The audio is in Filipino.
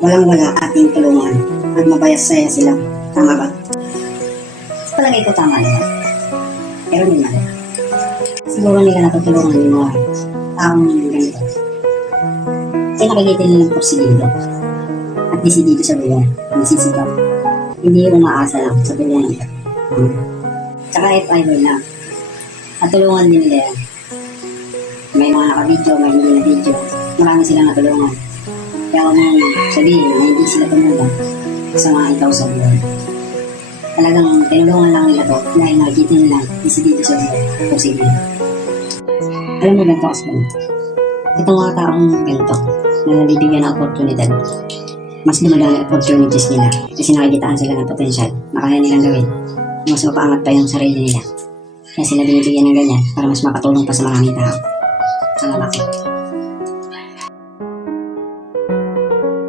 walang-wala ating tulungan at mabayasaya sila. Tama ba? Sa palagay ko tama nila. Pero hindi mali. Siguro nila natutulungan yung mga taong ganito. Kasi nakikita nila ng porsigido at disidido sa buhay. Nasisigaw. Hindi umaasa lang sa tulungan ka. Tsaka if ever na at tulungan din nila yan. May mga naka-video, may hindi na video. Marami silang natulungan. Kaya kung sabihin na hindi sila tumulong sa mga ikaw sa buhay. Talagang tinulungan lang nila to dahil nakikita nila disidido sa buhay. Posible. Alam mo ganito kasi ganito. Itong mga taong ganito na nabibigyan ng oportunidad, mas dumadami opportunities nila kasi nakikitaan sila ng potential na kaya nilang gawin. Mas mapaangat pa yung sarili nila. Kaya sila binibigyan ng ganyan para mas makatulong pa sa maraming tao. Ang laki.